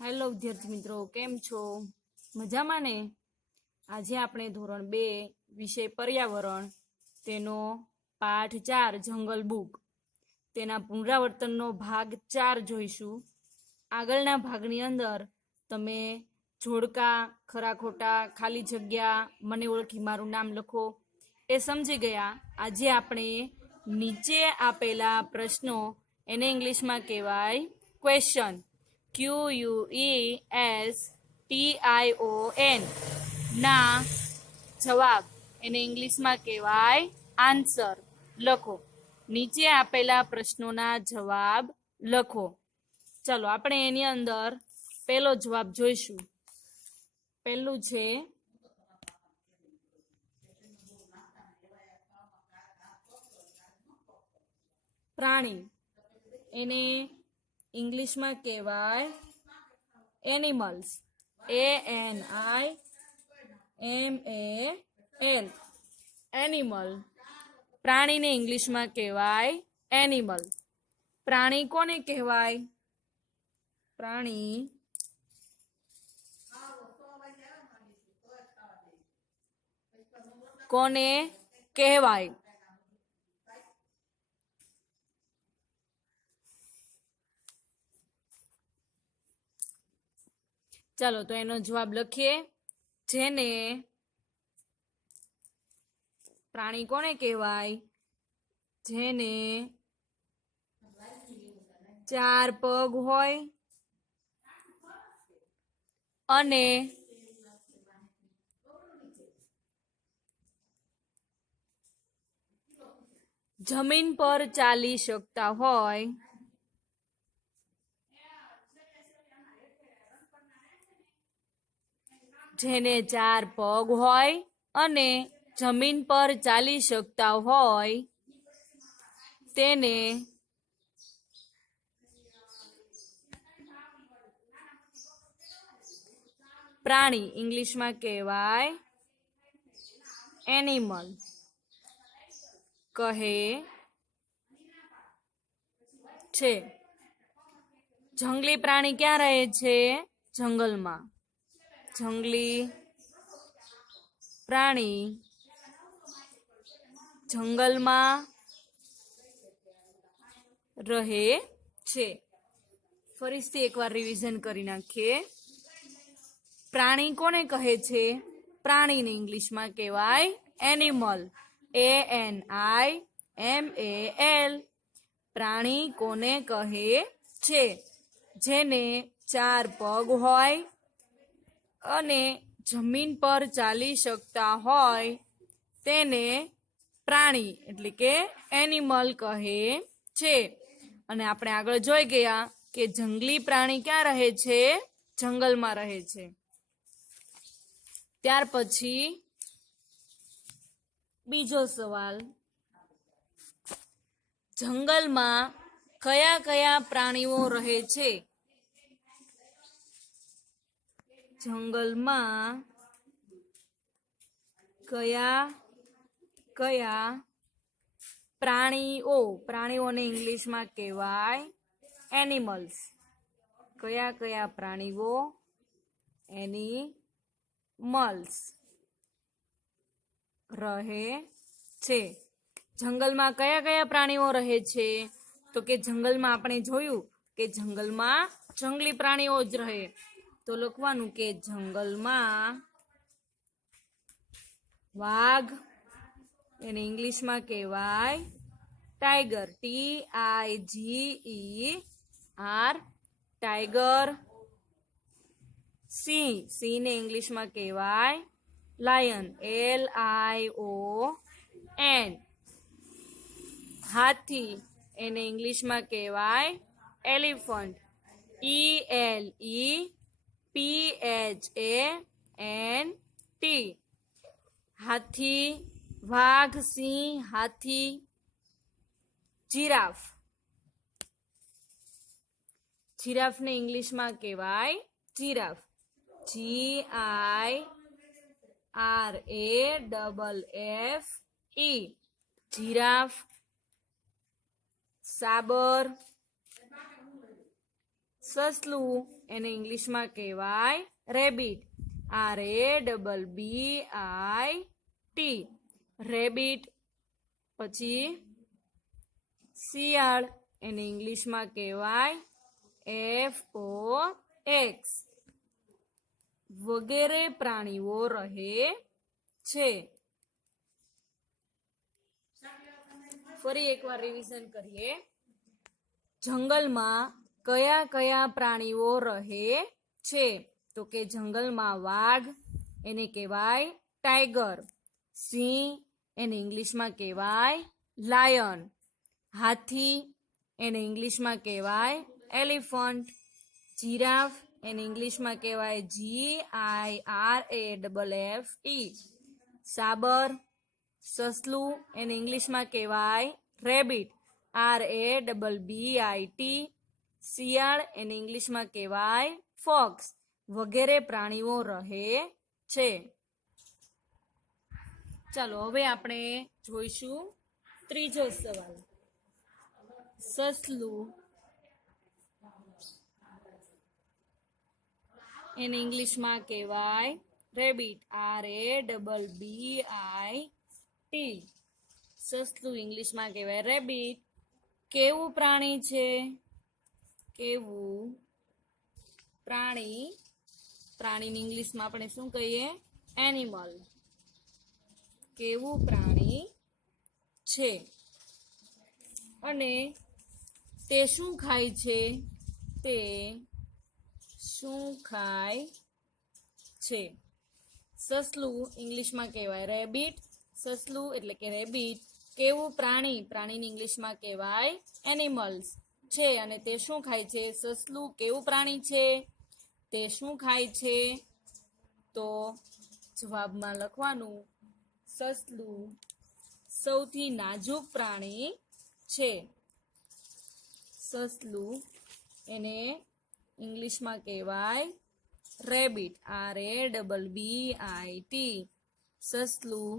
Hello વિદ્યાર્થી મિત્રો, કેમ છો? મજામાં ને? આજે આપણે ધોરણ 2 વિષય પર્યાવરણ તેનો પાઠ 4 જંગલ બુક તેના પુનરાવર્તનનો ભાગ 4 જોઈશું. આગળના ભાગની અંદર તમે જોડકા, ખરા ખોટા, ખાલી જગ્યા, મને ઓળખી મારું નામ લખો એ સમજી ગયા. આજે આપણે નીચે આપેલા પ્રશ્નો, એને ઇંગ્લિશમાં કહેવાય ક્વેશ્ચન, QUESTION ના જવાબ, એને ઇંગ્લિશમાં કહેવાય આન્સર લખો. નીચે આપેલા પ્રશ્નોના જવાબ લખો. ચાલો આપણે એની અંદર પહેલો જવાબ જોઈશું. પહેલું છે પ્રાણી, એને ઇંગ્લિશમાં કહેવાય એનિમલ્સ, ANIMAL, એનિમલ. પ્રાણીને ઇંગ્લિશમાં કહેવાય એનિમલ. પ્રાણી કોને કહેવાય? પ્રાણી કોને કહેવાય? ચાલો તો એનો જવાબ લખીએ. જેને પ્રાણી કોને કહેવાય? જેને 4 પગ હોય અને જમીન પર ચાલી શકતા હોય. જેને 4 પગ હોય અને જમીન પર ચાલી શકતા હોય તેને પ્રાણી ઇંગ્લિશમાં કહેવાય એનિમલ કહે છે. જંગલી પ્રાણી ક્યાં રહે છે? જંગલમાં. જંગલી પ્રાણી જંગલમાં રહે છે. ફરીથી એકવાર રિવિઝન કરી નાખીએ. પ્રાણી કોને કહે છે? પ્રાણીને ઇંગ્લિશમાં કહેવાય એનિમલ, ANIMAL. પ્રાણી કોને કહે છે? જેને 4 પગ હોય અને જમીન પર ચાલી શકતા હોય તેને પ્રાણી એટલે કે એનિમલ કહે છે. અને આપણે આગળ જોઈ ગયા કે જંગલી પ્રાણી ક્યાં રહે છે? જંગલમાં રહે છે. ત્યાર પછી બીજો સવાલ, જંગલમાં કયા કયા પ્રાણીઓ રહે છે? જંગલમાં કયા કયા પ્રાણીઓને ઇંગ્લિશમાં કહેવાય એનિમલ્સ. કયા કયા પ્રાણીઓ? એનિમલ્સ રહે છે. જંગલમાં કયા કયા પ્રાણીઓ રહે છે? તો કે જંગલમાં આપણે જોયું કે જંગલમાં જંગલી પ્રાણીઓ જ રહે. તો લખવાનું કે જંગલમાં વાઘ, એને ઇંગ્લિશમાં કહેવાય ટાઈગર, TIGER, ટાઈગર. સિંહને ઇંગ્લિશમાં કહેવાય લાયન, LION. હાથી, એને ઇંગ્લિશમાં કહેવાય એલિફન્ટ, ELEPHANT. હાથી, વાઘ, સિંહ, હાથી. જીરાફને ઇંગ્લિશમાં કહેવાય જીરાફ, GIRAFFE, જીરાફ. સાબર, સસલું એને ઇંગ્લિશમાં કહેવાય રેબિટ. RABBIT rabbit. પછી શિયાળ એને ઇંગ્લિશમાં કહેવાય FOX. વગેરે પ્રાણીઓ રહે છે. ફરી એકવાર રિવિઝન કરીએ. જંગલમાં કયા કયા પ્રાણીઓ રહે છે? તો કે જંગલમાં વાઘ એને કહેવાય ટાઈગર. સિંહ એને ઇંગ્લિશમાં કહેવાય લાયન. હાથી એને ઇંગ્લિશમાં કહેવાય એલિફન્ટ. જીરાફ એને ઇંગ્લિશમાં કહેવાય GIRAFFE. સાબર. સસલું એને ઇંગ્લિશમાં કહેવાય રેબિટ. RABBIT. શિયાળ એને ઇંગ્લિશમાં કહેવાય ફોક્સ. વગેરે પ્રાણીઓ રહે છે. ચાલો હવે આપણે જોઈશું ત્રીજો સવાલ. સસલું એને ઇંગ્લિશમાં કહેવાય રેબિટ. RABBIT. સસલું ઇંગ્લિશમાં કહેવાય રેબિટ. કેવું પ્રાણી છે? કેવું પ્રાણી. પ્રાણીની ઇંગ્લિશમાં આપણે શું કહીએ? એનિમલ. કેવું પ્રાણી છે. અને તે શું ખાય છે? તે શું ખાય છે? સસલું ઇંગ્લિશમાં કહેવાય રેબિટ. સસલું એટલે કે રેબિટ. કેવું પ્રાણી. પ્રાણીની ઇંગ્લિશમાં કહેવાય એનિમલ્સ છે. અને તે શું ખાય છે? સસલું કેવું પ્રાણી છે? તે શું ખાય છે? તો જવાબમાં લખવાનું સસલું સૌથી નાજુક પ્રાણી છે. સસલું એને ઇંગ્લિશમાં કહેવાય રેબિટ. RABBIT. સસલું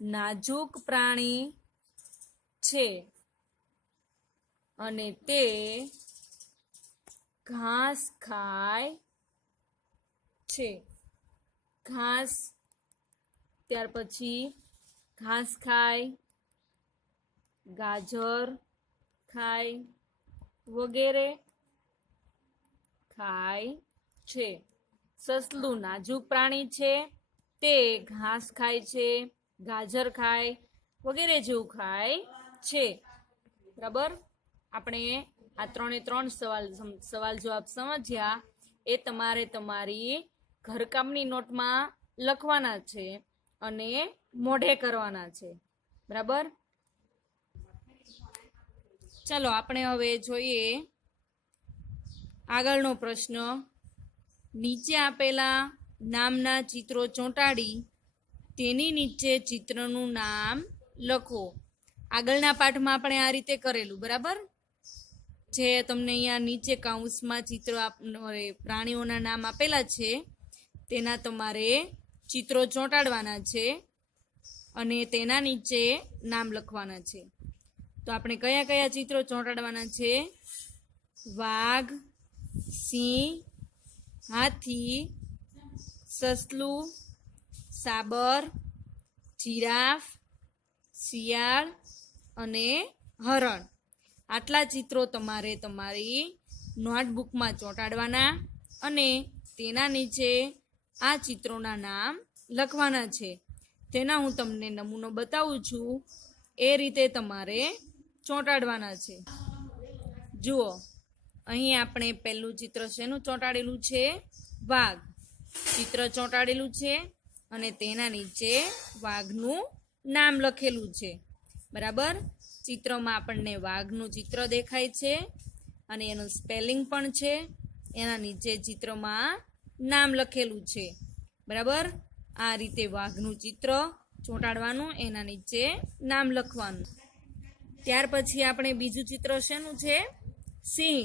નાજુક પ્રાણી છે અને તે ઘાસ ખાય છે. ઘાસ. ત્યાર પછી ઘાસ ખાય, ગાજર ખાય વગેરે ખાય છે. સસલું નાજુક પ્રાણી છે. તે ઘાસ ખાય છે, ગાજર ખાય વગેરે જેવું ખાય છે. બરાબર. આપણે આ 3 સવાલ જવાબ સમજ્યા. એ તમારે તમારી ઘરકામની નોટમાં લખવાના છે અને મોઢે કરવાના છે. બરાબર. ચાલો આપણે હવે જોઈએ આગળનો પ્રશ્ન. નીચે આપેલા નામના ચિત્રો ચોંટાડી તેની નીચે ચિત્રનું નામ લખો. આગળના પાઠમાં આપણે આ રીતે કરેલું. બરાબર. જે તમને અહીંયા નીચે કૌંસમાં ચિત્રો પ્રાણીઓના નામ આપેલા છે તેના તમારે ચિત્રો ચોંટાડવાના છે અને તેના નીચે નામ લખવાના છે. તો આપણે કયા કયા ચિત્રો ચોંટાડવાના છે? વાઘ, સિંહ, હાથી, સસલું, સાબર, જીરાફ, શિયાળ અને હરણ. આટલા ચિત્રો તમારે તમારી નોટબુકમાં ચોંટાડવાના અને તેના નીચે આ ચિત્રોના નામ લખવાના છે. તેના હું તમને નમૂનો બતાવું છું. એ રીતે તમારે ચોંટાડવાના છે. જુઓ, અહીં આપણે પહેલું ચિત્ર શેનું ચોંટાડેલું છે? વાઘ. ચિત્ર ચોંટાડેલું છે અને તેના નીચે વાઘનું નામ લખેલું છે. બરાબર. ચિત્રમાં આપણને વાઘનું ચિત્ર દેખાય છે અને એનું સ્પેલિંગ પણ છે. એના નીચે ચિત્રમાં નામ લખેલું છે. બરાબર. આ રીતે વાઘનું ચિત્ર ચોંટાડવાનું, એના નીચે નામ લખવાનું. ત્યાર પછી આપણે બીજું ચિત્ર શેનું છે? સિંહ.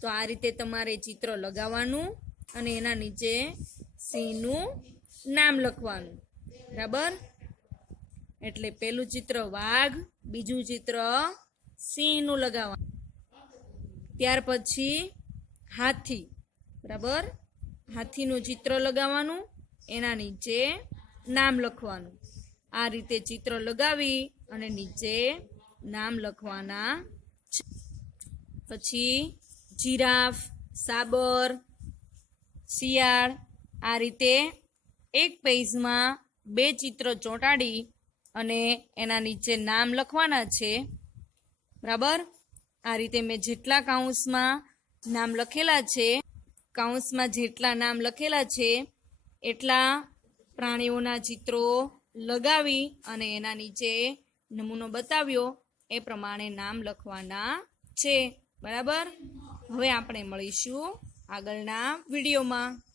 તો આ રીતે તમારે ચિત્ર લગાવવાનું અને એના નીચે સિંહનું નામ લખવાનું. બરાબર. એટલે પેલું ચિત્ર વાઘ, બીજું ચિત્ર સિંહનું લગાવવાનું. ત્યાર પછી હાથી, બરાબર, હાથીનું ચિત્ર લગાવવાનું, એના નીચે નામ લખવાનું. આ રીતે ચિત્ર લગાવી અને નીચે નામ લખવાના છે. પછી જીરાફ, સાબર, શિયાળ, આ રીતે એક પેજમાં 2 ચિત્ર ચોંટાડી અને એના નીચે નામ લખવાના છે, બરાબર. આ રીતે મેં જેટલા કૌંસમાં નામ લખેલા છે, કૌંસમાં જેટલા નામ લખેલા છે એટલા પ્રાણીઓના ચિત્રો લગાવી અને એના નીચે નમૂનો બતાવ્યો એ પ્રમાણે નામ લખવાના છે, બરાબર. હવે આપણે મળીશું આગળના વિડીયોમાં.